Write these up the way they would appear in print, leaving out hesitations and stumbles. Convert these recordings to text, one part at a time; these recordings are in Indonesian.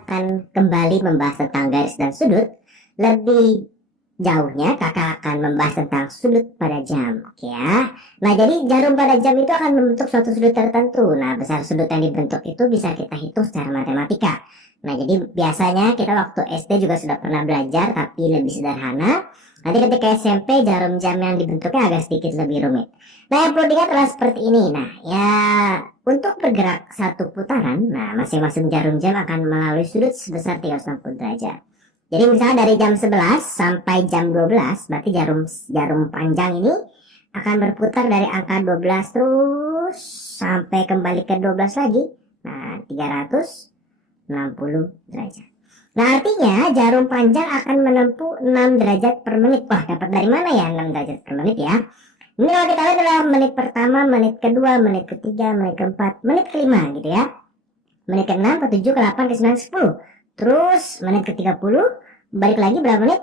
akan kembali membahas tentang garis dan sudut. Lebih jauhnya kakak akan membahas tentang sudut pada jam, oke ya. Nah, jadi jarum pada jam itu akan membentuk suatu sudut tertentu. Nah, besar sudut yang dibentuk itu bisa kita hitung secara matematika. Nah, jadi biasanya kita waktu SD juga sudah pernah belajar, tapi lebih sederhana. Nanti ketika SMP, jarum jam yang dibentuknya agak sedikit lebih rumit. Nah, yang perlu diingat adalah seperti ini. Nah, ya, untuk bergerak satu putaran, nah masing-masing jarum jam akan melalui sudut sebesar 360 derajat. Jadi misalnya dari jam 11 sampai jam 12, berarti jarum panjang ini akan berputar dari angka 12 terus sampai kembali ke 12 lagi. Nah, 360 derajat. Nah, artinya jarum panjang akan menempuh 6 derajat per menit. Wah, dapat dari mana ya 6 derajat per menit ya? Ini kalau kita lihat adalah menit pertama, menit kedua, menit ketiga, menit keempat, menit kelima gitu ya. Menit ke-6, ke-7, ke-8, ke-9, ke-10. Terus menit ke-30, balik lagi berapa menit?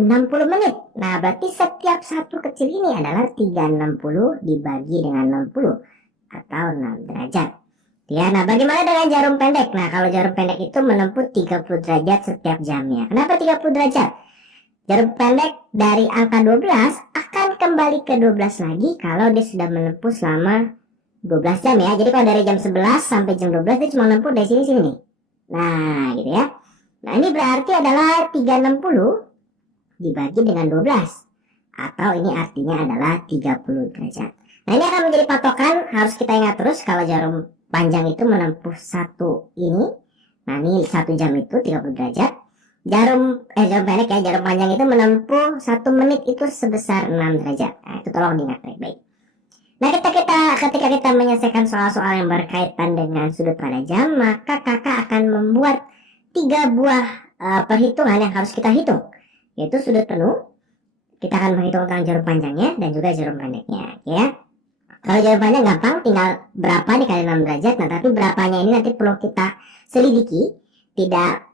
60 menit. Nah, berarti setiap satu kecil ini adalah 360 dibagi dengan 60 atau 6 derajat. Ya, nah bagaimana dengan jarum pendek? Nah, kalau jarum pendek itu menempuh 30 derajat setiap jamnya. Kenapa 30 derajat? Jarum pendek dari angka 12 akan kembali ke 12 lagi kalau dia sudah menempuh selama 12 jam ya. Jadi kalau dari jam 11 sampai jam 12 dia cuma menempuh dari sini nih. Nah, gitu ya. Nah, ini berarti adalah 360 dibagi dengan 12. Atau ini artinya adalah 30 derajat. Nah, ini akan menjadi patokan, harus kita ingat terus kalau jarum panjang itu menempuh satu ini. Nah, ini 1 jam itu 30 derajat. Jarum pendek ya, jarum panjang itu menempuh 1 menit itu sebesar 6 derajat. Nah, itu tolong diingat baik-baik. Nah, ketika kita menyelesaikan soal-soal yang berkaitan dengan sudut pada jam, maka kakak akan membuat 3 buah perhitungan yang harus kita hitung, yaitu sudut penuh. Kita akan menghitung tentang jarum panjangnya dan juga jarum pendeknya, ya. Kalau jarum panjang gampang, tinggal berapa dikali 6 derajat. Nah, tapi berapanya ini nanti perlu kita selidiki.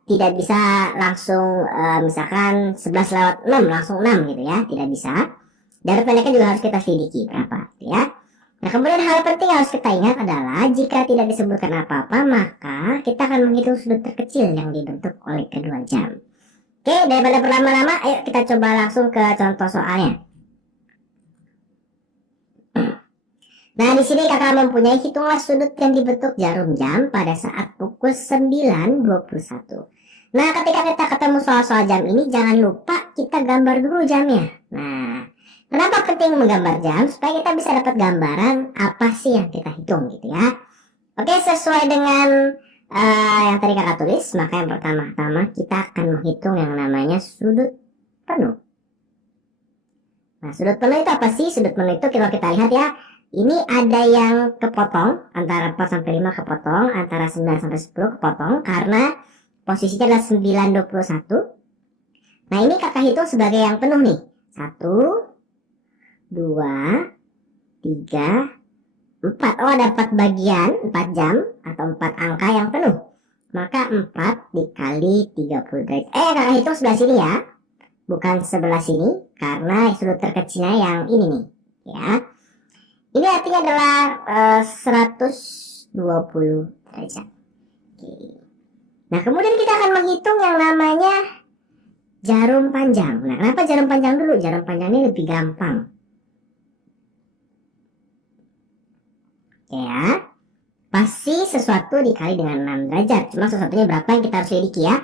Tidak bisa langsung misalkan 11 lewat 6 langsung 6 gitu ya, tidak bisa. Jarum pendeknya juga harus kita selidiki berapa ya. Nah, kemudian hal penting yang harus kita ingat adalah jika tidak disebutkan apa-apa, maka kita akan menghitung sudut terkecil yang dibentuk oleh kedua jam. Oke, daripada berlama-lama, ayo kita coba langsung ke contoh soalnya. Nah, di sini kakak mempunyai hitunglah sudut yang dibentuk jarum jam pada saat pukul 9.21. Nah, ketika kita ketemu soal-soal jam ini, jangan lupa kita gambar dulu jamnya. Nah, kenapa penting menggambar jam? Supaya kita bisa dapat gambaran apa sih yang kita hitung gitu ya. Oke, sesuai dengan yang tadi kakak tulis, maka yang pertama-tama kita akan menghitung yang namanya sudut penuh. Nah, sudut penuh itu apa sih? Sudut penuh itu kalau kita lihat ya, ini ada yang kepotong, antara 4 sampai 5 kepotong, antara 9 sampai 10 kepotong, karena posisinya adalah 9.21. Nah, ini kakak hitung sebagai yang penuh nih. 1, 2, 3, 4. Oh, ada 4 bagian, 4 jam, atau 4 angka yang penuh. Maka 4 dikali 30 derajat. Kakak hitung sebelah sini ya, bukan sebelah sini, karena sudut terkecilnya yang ini nih, ya. Ini artinya adalah 120 derajat. Oke. Nah, kemudian kita akan menghitung yang namanya jarum panjang. Nah, kenapa jarum panjang dulu? Jarum panjang ini lebih gampang. Ya, pasti sesuatu dikali dengan 6 derajat. Cuma sesuatunya berapa yang kita harus selidiki ya.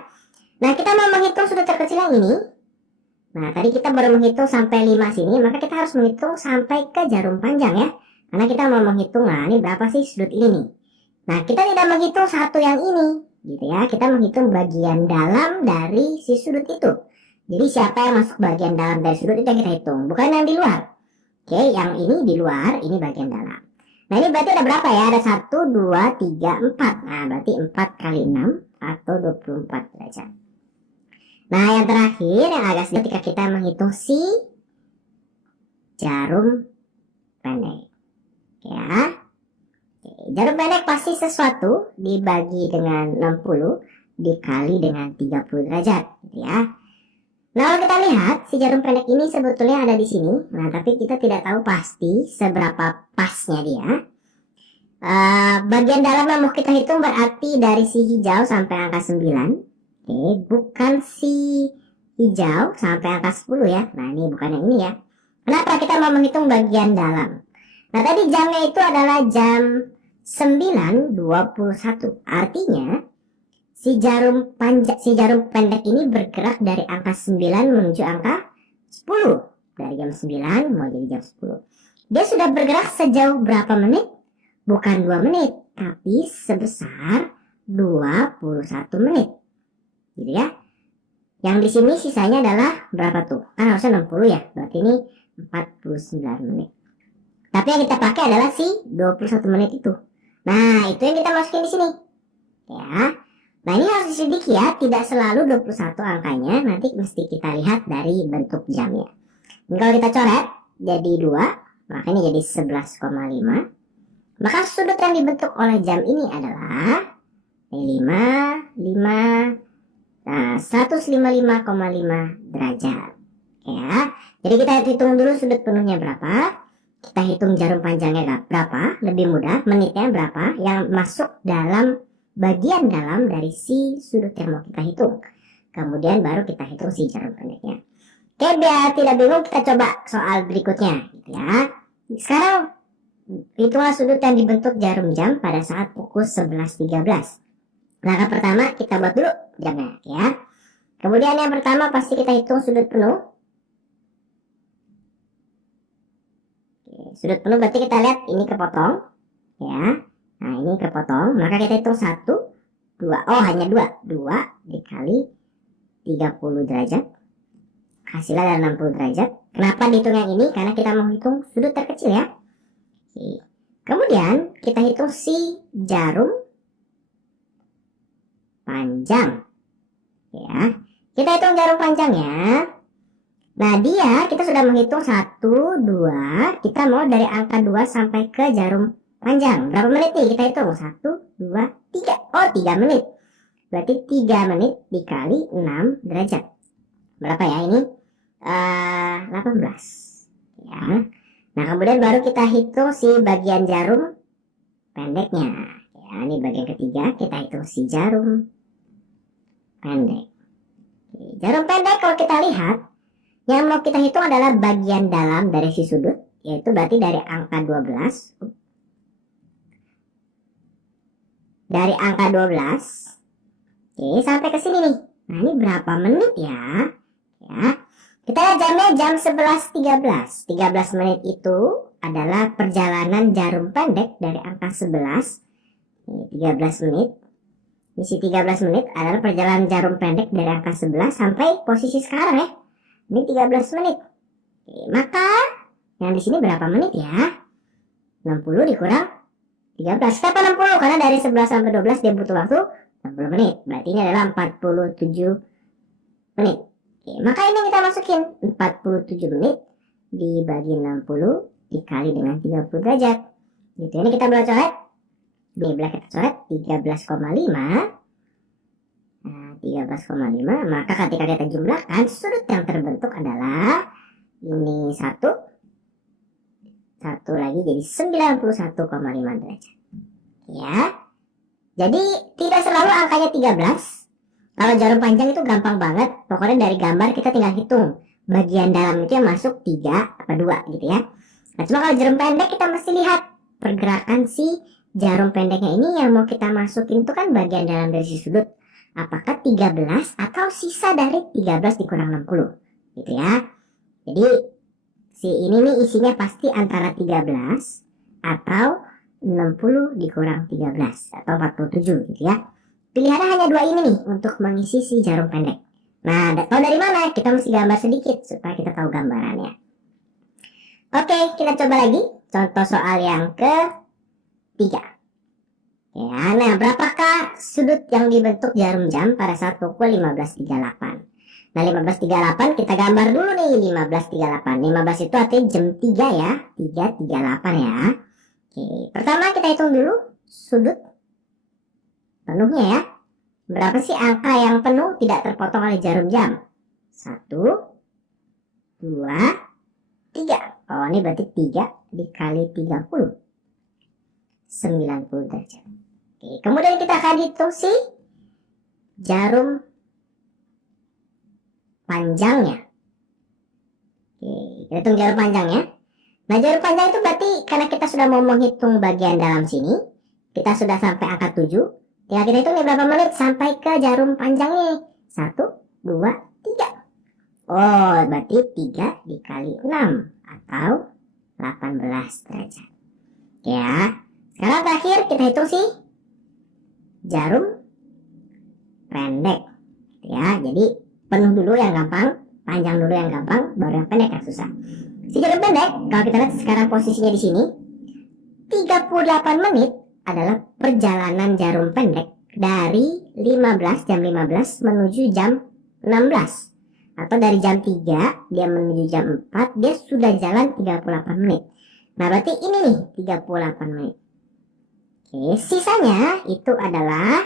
Nah, kita mau menghitung sudut terkecil yang ini. Nah, tadi kita baru menghitung sampai 5 sini, maka kita harus menghitung sampai ke jarum panjang ya. Karena kita mau menghitung, nah ini berapa sih sudut ini nih. Nah, kita tidak menghitung satu yang ini, gitu ya. Kita menghitung bagian dalam dari si sudut itu. Jadi siapa yang masuk bagian dalam dari sudut itu yang kita hitung, bukan yang di luar. Oke, yang ini di luar, ini bagian dalam. Nah, ini berarti ada berapa ya? Ada 1, 2, 3, 4. Nah, berarti 4 kali 6 atau 24 derajat. Nah, yang terakhir yang agak sedikit ketika kita menghitung si jarum pendek. Ya. Jarum pendek pasti sesuatu dibagi dengan 60 dikali dengan 30 derajat, gitu ya. Nah, kalau kita lihat si jarum pendek ini sebetulnya ada di sini. Nah, tapi kita tidak tahu pasti seberapa pasnya dia. Bagian dalam yang mau kita hitung berarti dari si hijau sampai angka 9. Oke, bukan si hijau sampai angka 10 ya. Nah, ini bukan yang ini ya. Kenapa kita mau menghitung bagian dalam? Nah, tadi jamnya itu adalah jam 9.21. Artinya si jarum pendek ini bergerak dari angka 9 menuju angka 10. Dari jam 9 mau jadi jam 10. Dia sudah bergerak sejauh berapa menit? Bukan 2 menit, tapi sebesar 21 menit. Gitu ya. Yang di sini sisanya adalah berapa tuh? Kan harusnya 60 ya. Berarti ini 49 menit. Tapi yang kita pakai adalah si 21 menit itu. Nah, itu yang kita masukin di sini. Ya. Nah, ini harus diselidiki ya. Tidak selalu 21 angkanya. Nanti mesti kita lihat dari bentuk jamnya. Dan kalau kita coret jadi 2, maka ini jadi 11,5. Maka sudut yang dibentuk oleh jam ini adalah 155,5 derajat. Ya. Jadi kita hitung dulu sudut penuhnya berapa. Kita hitung jarum panjangnya berapa, lebih mudah, menitnya berapa yang masuk dalam bagian dalam dari si sudut yang mau kita hitung. Kemudian baru kita hitung si jarum pendeknya. Oke, biar tidak bingung kita coba soal berikutnya gitu ya. Sekarang hitunglah sudut yang dibentuk jarum jam pada saat pukul 11.13. Langkah pertama kita buat dulu jamnya ya. Kemudian yang pertama pasti kita hitung sudut penuh. Oke, sudut penuh berarti kita lihat ini kepotong ya. Nah, ini kepotong, maka kita hitung 1, 2, hanya 2 dikali 30 derajat. Hasilnya adalah 60 derajat. Kenapa dihitung yang ini? Karena kita mau hitung sudut terkecil ya. Oke. Kemudian kita hitung si jarum panjang ya. Kita hitung jarum panjangnya. Nah, kita sudah menghitung 1, 2. Kita mau dari angka 2 sampai ke jarum panjang. Berapa menit nih? Kita hitung 1, 2, 3. 3 menit. Berarti 3 menit dikali 6 derajat. Berapa ya ini? 18 ya. Nah, kemudian baru kita hitung si bagian jarum pendeknya. Ya, ini bagian ketiga, kita hitung si jarum pendek. Oke, jarum pendek kalau kita lihat, yang mau kita hitung adalah bagian dalam dari si sudut, yaitu berarti dari angka 12. Dari angka 12. Oke, sampai ke sini nih. Nah, ini berapa menit ya? Ya. Kita lihat jamnya jam 11.13. 13 menit itu adalah perjalanan jarum pendek dari angka 11. Ini 13 menit. Isi 13 menit adalah perjalanan jarum pendek dari angka 11 sampai posisi sekarang ya. Ini 13 menit. Oke, maka yang di sini berapa menit ya? 60 dikurang 13. Kenapa 60? Karena dari 11 sampai 12 dia butuh waktu 60 menit. Berarti ini adalah 47 menit. Oke, maka ini kita masukin 47 menit dibagi 60 dikali dengan 30 derajat. Gitu. Ini kita boleh coret. Di belah kita coret 13,5. Nah, 13,5. Maka ketika kita jumlahkan, sudut yang terbentuk adalah ini 1 lagi jadi 91,5 derajat. Ya. Jadi tidak selalu angkanya 13. Kalau jarum panjang itu gampang banget. Pokoknya dari gambar kita tinggal hitung bagian dalam itu yang masuk 3 apa 2 gitu ya. Nah, cuma kalau jarum pendek kita mesti lihat pergerakan si jarum pendeknya ini yang mau kita masukin itu kan bagian dalam dari si sudut. Apakah 13 atau sisa dari 13 dikurang 60 gitu ya. Jadi si ini nih isinya pasti antara 13 atau 60 dikurang 13 atau 47 gitu ya. Pilihannya hanya 2 ini nih untuk mengisi si jarum pendek. Nah, tahu dari mana? Kita mesti gambar sedikit supaya kita tahu gambarannya. Oke, kita coba lagi contoh soal yang ketiga. Ya, nah berapakah sudut yang dibentuk jarum jam pada saat pukul 15.38? Nah, 15.38 kita gambar dulu nih 15.38. 15 itu artinya jam 3 ya. 3.38 ya. Oke, pertama kita hitung dulu sudut penuhnya ya. Berapa sih angka yang penuh tidak terpotong oleh jarum jam? 1, 2, 3. Oh, ini berarti 3 dikali 30. 90 derajat. Oke, kemudian kita akan hitung si jarum panjangnya. Oke, kita hitung jarum panjangnya. Nah, jarum panjang itu berarti karena kita sudah mau menghitung bagian dalam sini, kita sudah sampai angka 7. Tinggal kita hitung nih berapa menit sampai ke jarum panjangnya. 1, 2, 3. Oh, berarti 3 dikali 6 atau 18 derajat. Ya, sekarang terakhir kita hitung sih jarum pendek. Ya, jadi penuh dulu yang gampang, panjang dulu yang gampang, baru yang pendek yang susah. Si jarum pendek, kalau kita lihat sekarang posisinya di sini, 38 menit adalah perjalanan jarum pendek dari jam 15 menuju jam 16. Atau dari jam 3 dia menuju jam 4, dia sudah jalan 38 menit. Nah, berarti ini nih 38 menit. Oke, sisanya itu adalah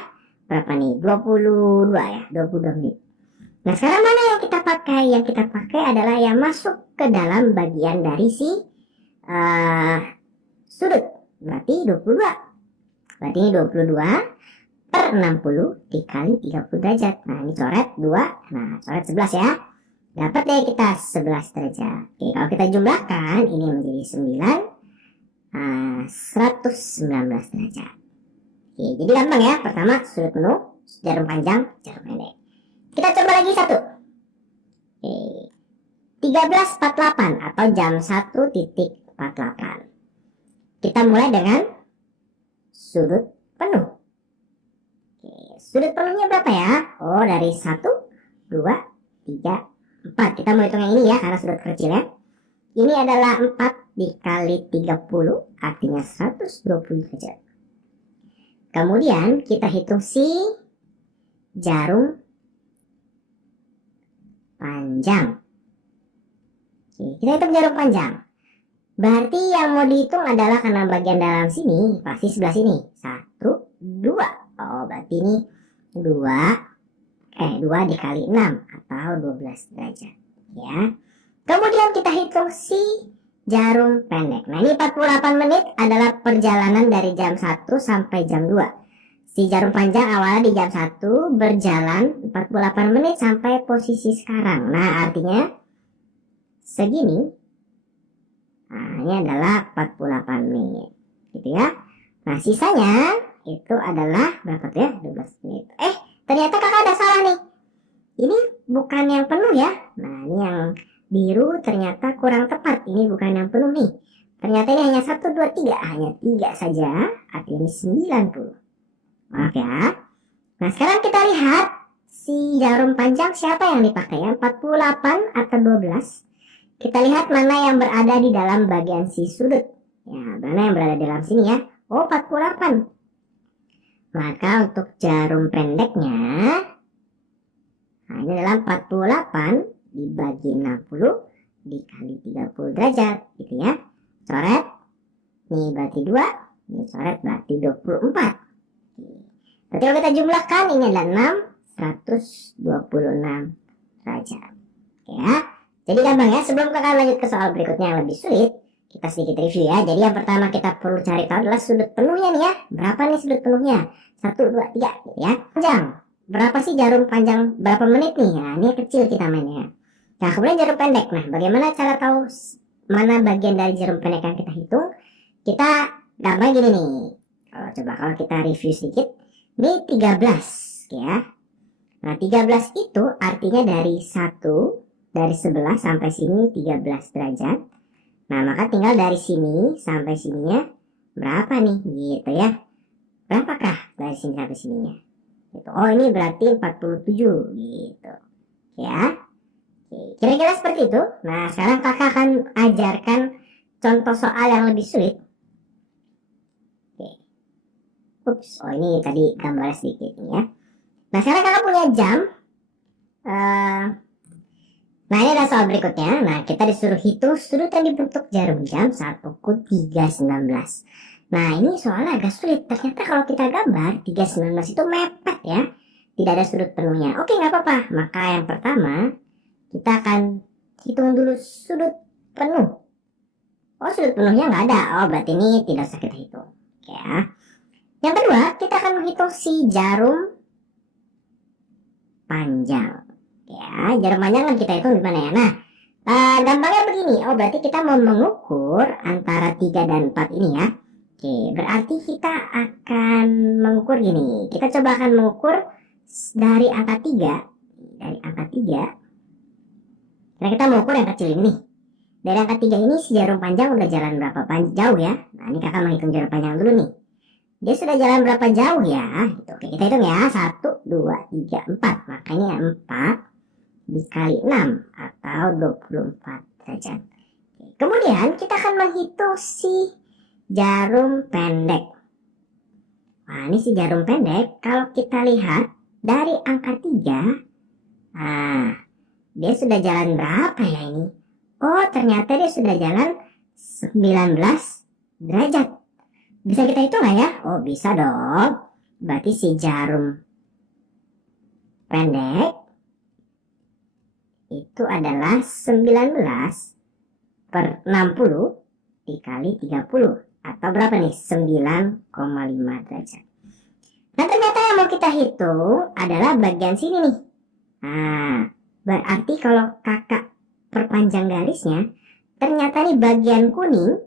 berapa nih? 22 ya, 22 menit. Nah, sekarang mana yang kita pakai? Yang kita pakai adalah yang masuk ke dalam bagian dari si sudut. Berarti 22. Berarti ini 22 per 60 dikali 30 derajat. Nah, ini coret 2. Nah, coret 11 ya. Dapat deh kita 11 derajat. Oke, kalau kita jumlahkan, ini menjadi 119 derajat. Oke, jadi gampang ya. Pertama, sudut penuh, jarum panjang, jarum pendek. Kita coba lagi satu. Oke, 13.48 atau jam 1.48. Kita mulai dengan sudut penuh. Oke, sudut penuhnya berapa ya? Oh, dari 1, 2, 3, 4. Kita mau hitung yang ini ya, karena sudut kecil ya. Ini adalah 4 dikali 30, artinya 120 derajat. Kemudian kita hitung si jarum panjang. Oke, kita hitung jarum panjang. Berarti yang mau dihitung adalah karena bagian dalam sini, pasti sebelah sini. 1, 2. Oh, berarti ini 2 dikali 6 atau 12 derajat. Ya. Kemudian kita hitung si jarum pendek. Nah, ini 48 menit adalah perjalanan dari jam 1 sampai jam 2. Si jarum panjang awalnya di jam 1 berjalan 48 menit sampai posisi sekarang. Nah, artinya segini. Nah, ini adalah 48 menit. Gitu ya. Nah, sisanya itu adalah berapa tuh ya? 12 menit. Ternyata kakak ada salah nih. Ini bukan yang penuh ya. Nah, ini yang biru ternyata kurang tepat. Ini bukan yang penuh nih. Ternyata ini hanya 1, 2, 3. Hanya 3 saja. Artinya ini 90. Maaf ya. Nah, sekarang kita lihat si jarum panjang siapa yang dipakai ya? 48 atau 12. Kita lihat mana yang berada di dalam bagian si sudut. Ya, mana yang berada di dalam sini ya? Oh, 48. Maka untuk jarum pendeknya, nah ini adalah 48 dibagi 60 dikali 30 derajat, gitu ya. Coret, ini berarti 2, ini coret berarti 24. Berarti kalau kita jumlahkan, ini adalah 126 derajat. Ya. Jadi gampang ya, sebelum kakak lanjut ke soal berikutnya yang lebih sulit, kita sedikit review ya. Jadi yang pertama kita perlu cari tahu adalah sudut penuhnya nih ya. Berapa nih sudut penuhnya? 1, 2, 3 gitu ya. Panjang. Berapa sih jarum panjang? Berapa menit nih? Nah, ini kecil kita mainnya. Nah, kemudian jarum pendek. Nah, bagaimana cara tahu mana bagian dari jarum pendek yang kita hitung? Kita gampang gini nih. Kalau kita review sedikit. Ini 13 ya. Nah, 13 itu artinya dari 11 sampai sini 13 derajat. Nah, maka tinggal dari sini sampai sininya berapa nih gitu ya. Berapakah dari sini sampai sininya? Gitu. Oh, ini berarti 47 gitu. Ya. Oke, kira-kira seperti itu. Nah, sekarang kakak akan ajarkan contoh soal yang lebih sulit. Oke. Ups, oh ini tadi gambarnya sedikit nih ya. Nah, sekarang kakak punya jam. Nah, ini adalah soal berikutnya. Nah, kita disuruh hitung sudut yang dibentuk jarum jam 1/319. Nah, ini soalnya agak sulit. Ternyata kalau kita gambar 319 itu mepet ya. Tidak ada sudut penuhnya. Oke, nggak apa-apa. Maka yang pertama, kita akan hitung dulu sudut penuh. Oh, sudut penuhnya nggak ada. Oh, berarti ini tidak usah kita hitung. ya. Yang kedua, kita akan menghitung si jarum panjang. Ya, jarum panjang kan kita hitung gimana ya? Nah, gampangnya begini. Oh, berarti kita mau mengukur antara 3 dan 4 ini ya. Oke, berarti kita akan mengukur gini. Kita coba akan mengukur dari angka 3. Dari angka 3. Nah, kita mau ukur yang kecil ini nih. Dari angka 3 ini si jarum panjang udah jalan berapa jauh ya? Nah, ini kakak menghitung jarum panjang dulu nih. Dia sudah jalan berapa jauh ya? Gitu. Oke, kita hitung ya. 1, 2, 3, 4. Makanya 4 dikali 6 atau 24 derajat. Kemudian kita akan menghitung si jarum pendek. Nah, ini si jarum pendek. Kalau kita lihat dari angka 3, nah, dia sudah jalan berapa ya ini? Oh, ternyata dia sudah jalan 19 derajat. Bisa kita hitung nggak ya? Oh, bisa dong. Berarti si jarum pendek itu adalah 19 per 60 dikali 30. Atau berapa nih? 9,5 derajat. Nah, ternyata yang mau kita hitung adalah bagian sini nih. Nah, berarti kalau kakak perpanjang garisnya, ternyata nih bagian kuning,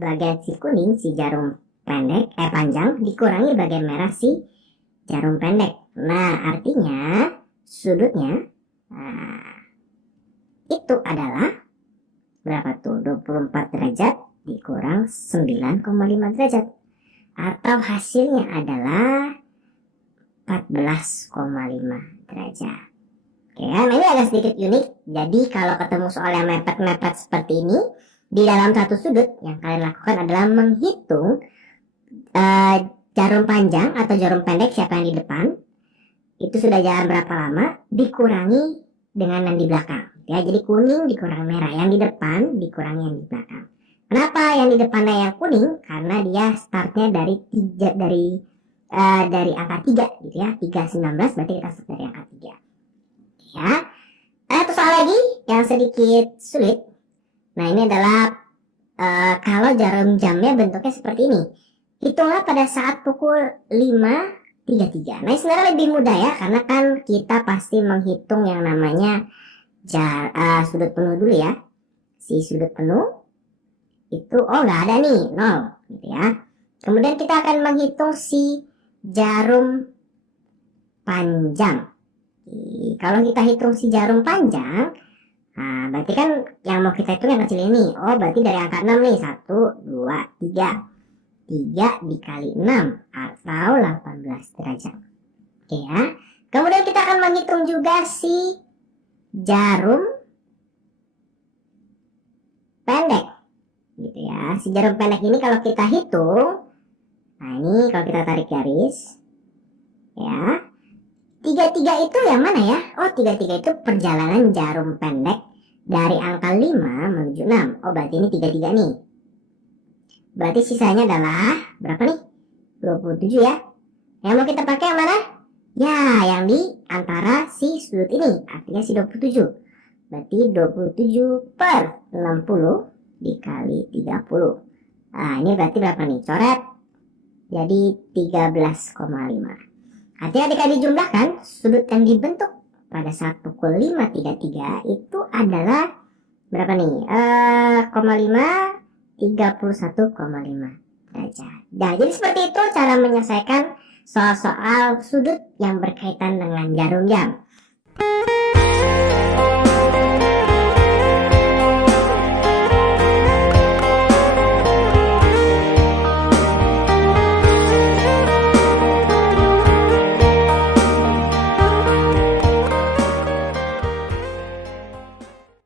bagian si kuning, si jarum pendek, panjang, dikurangi bagian merah si jarum pendek. Nah, artinya sudutnya itu adalah berapa tuh? 24 derajat dikurang 9,5 derajat. Atau hasilnya adalah 14,5 derajat. Oke, nah ini agak sedikit unik. Jadi kalau ketemu soal yang mepet-mepet seperti ini, di dalam satu sudut yang kalian lakukan adalah menghitung jarum panjang atau jarum pendek siapa yang di depan, itu sudah jalan berapa lama, dikurangi dengan yang di belakang. Ya, jadi kuning dikurangi merah, yang di depan dikurangi yang di belakang. Kenapa yang di depannya yang kuning? Karena dia startnya dari angka 3 gitu ya. 3,19 berarti kita start dari angka 3. Ya. Satu soal lagi yang sedikit sulit. Nah, ini adalah kalau jarum jamnya bentuknya seperti ini. Hitunglah pada saat pukul 5.33. Nah, sebenarnya lebih mudah ya, karena kan kita pasti menghitung yang namanya sudut penuh dulu ya. Si sudut penuh itu, oh nggak ada nih, 0 gitu ya. Kemudian kita akan menghitung si jarum panjang. Kalau kita hitung si jarum panjang, nah berarti kan yang mau kita hitung yang kecil ini. Oh, berarti dari angka 6 nih, 1, 2, 3. 3 dikali 6 atau 18 derajat. Oke ya. Kemudian kita akan menghitung juga si jarum pendek. Gitu ya. Si jarum pendek ini kalau kita hitung, nah ini kalau kita tarik garis, ya. 33 itu yang mana ya? Oh, 33 itu perjalanan jarum pendek dari angka 5 menuju 6. Oh, berarti ini 33 nih. Berarti sisanya adalah berapa nih? 27 ya. Yang mau kita pakai yang mana? Ya, yang di antara si sudut ini. Artinya si 27. Berarti 27 per 60 dikali 30. Nah, ini berarti berapa nih? Coret. Jadi 13,5. Artinya ketika dijumlahkan, sudut yang dibentuk pada saat pukul 5.33 itu adalah berapa nih? 31,5 derajat. Nah, jadi seperti itu cara menyelesaikan soal-soal sudut yang berkaitan dengan jarum jam.